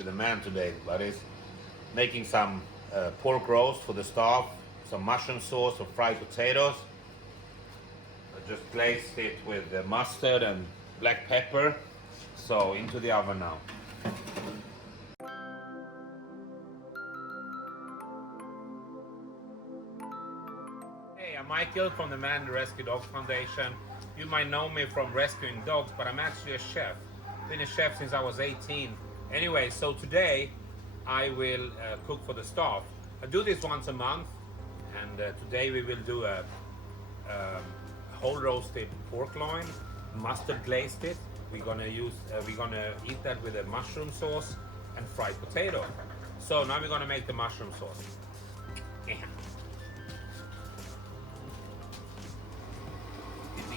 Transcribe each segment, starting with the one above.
with the man today, but it's making some pork roast for the staff, some mushroom sauce for fried potatoes. I just glazed it with mustard and black pepper. So into the oven now. Hey, I'm Michael from the Man Rescue Dog Foundation. You might know me from rescuing dogs, but I'm actually a chef. Been a chef since I was 18. Anyway, so today I will cook for the staff. I do this once a month, and today we will do a whole roasted pork loin, mustard glazed it. We're gonna eat that with a mushroom sauce and fried potato. So now we're gonna make the mushroom sauce. Heating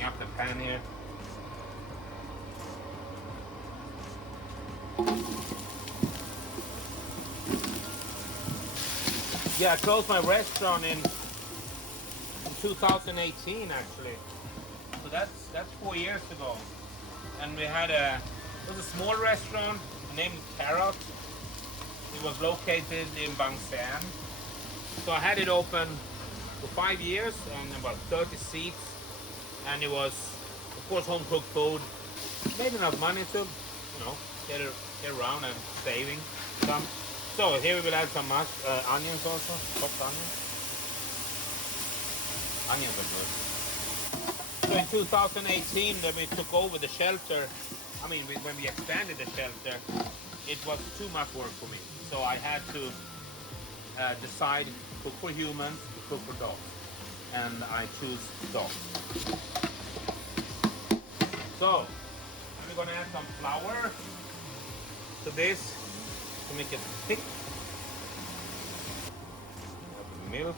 up the pan here. Yeah, I closed my restaurant in 2018 actually. So that's 4 years ago. And we had it was a small restaurant named Carrot. It was located in Bangsan. So I had it open for 5 years and about 30 seats. And it was, of course, home cooked food. Made enough money to, get around and saving some. So here we will add some onions also, chopped onions. Onions are good. So in 2018, when we took over the shelter, when we expanded the shelter, it was too much work for me. So I had to decide to cook for humans, to cook for dogs. And I choose dogs. So, we're gonna add some flour to this to make it thick. Milk.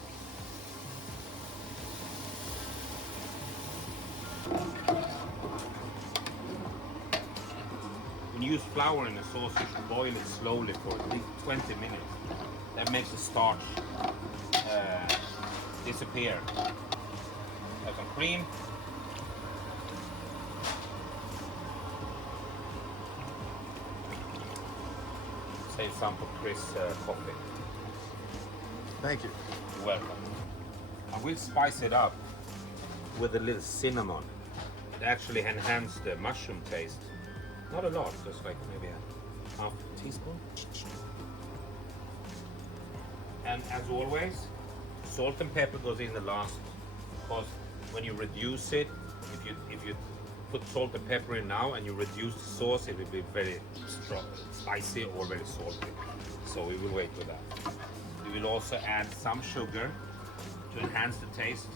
When you use flour in a sauce, you should boil it slowly for at least 20 minutes. That makes the starch disappear. Add some cream. Save some for Chris coffee. Thank you. You're welcome. I will spice it up with a little cinnamon. It actually enhances the mushroom taste. Not a lot, just like maybe a half teaspoon. And as always, salt and pepper goes in the last, because when you reduce it, if you put salt and pepper in now and you reduce the sauce, it will be very strong, spicy or very salty. So we will wait with that. We will also add some sugar to enhance the taste.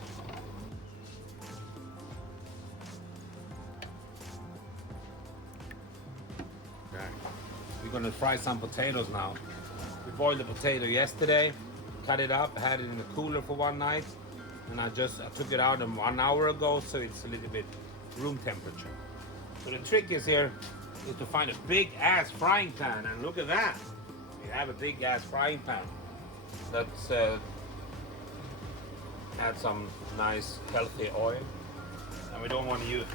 Okay. We're gonna fry some potatoes now. We boiled the potato yesterday, cut it up, had it in the cooler for one night, and I took it out 1 hour ago, so it's a little bit room temperature. So the trick is to find a big ass frying pan, and look at that. We have a big ass frying pan. Let's add some nice healthy oil, and we don't want to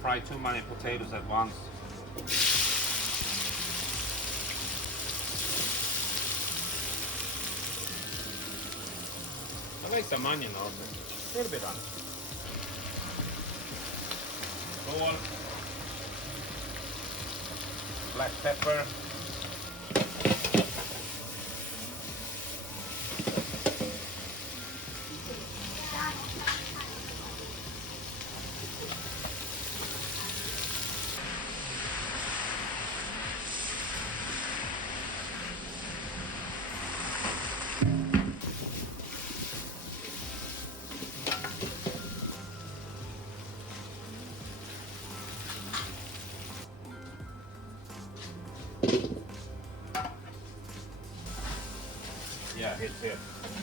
fry too many potatoes at once. I like some onion also, a little bit on. Salt, black pepper, yeah, it's it.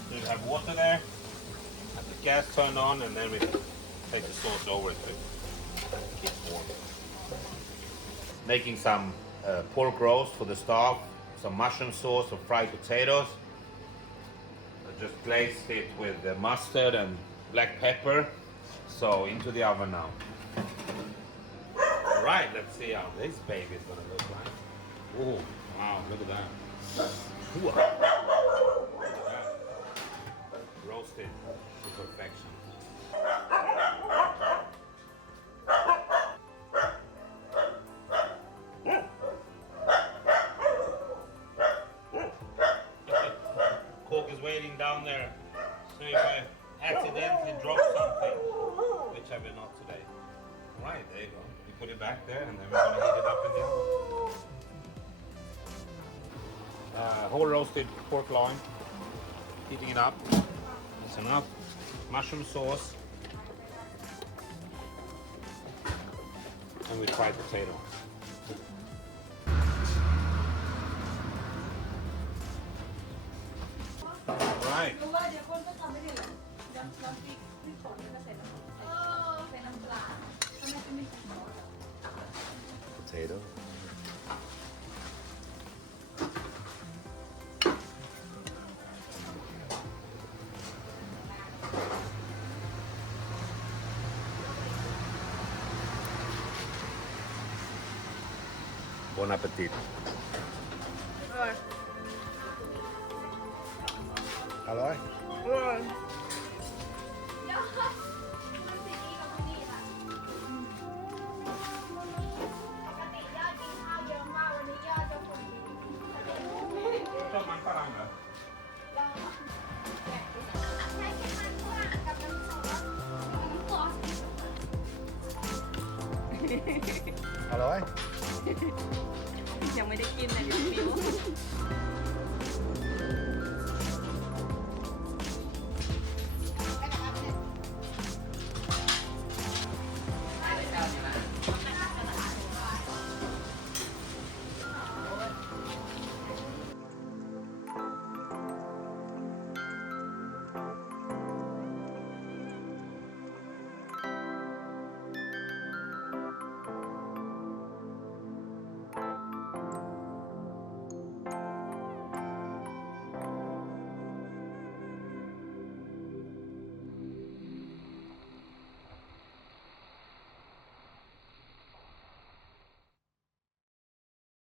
So you have water there, have the gas turned on, and then we take the sauce over to keep warm. Making some pork roast for the staff, some mushroom sauce for fried potatoes. I just glazed it with mustard and black pepper. So into the oven now. All right, let's see how this baby is gonna look like. Oh, Wow, look at that. Look at that. Roasted to perfection. Coke is waiting down there. So if I accidentally drop something, which I will not today. Right, there you go. You put it back there and then we're going to heat it up in the oven. Whole roasted pork loin. Heating it up. That's enough. Mushroom sauce. And we fried potato. Right. รู้ว่าเดี๋ยวคนก็ทำไม่ได้เลยย้ำพริกป่นแล้วก็ใส่น้ำใส่น้ำปลาทำไมจะไม่ใส่ซอส Potato. Bon appetit. อร่อย อร่อย อร่อย ยอดมันจะดีกว่าคนนี้ค่ะปกติยอดกินข้าวเยอะมากวันนี้ยอดจะคนดี Chop man parangเหรอ ยอดใช้แค่มันฝรั่งกับน้ำซอส อร่อย ยังไม่ได้กินเลยเดี๋ยวฟิว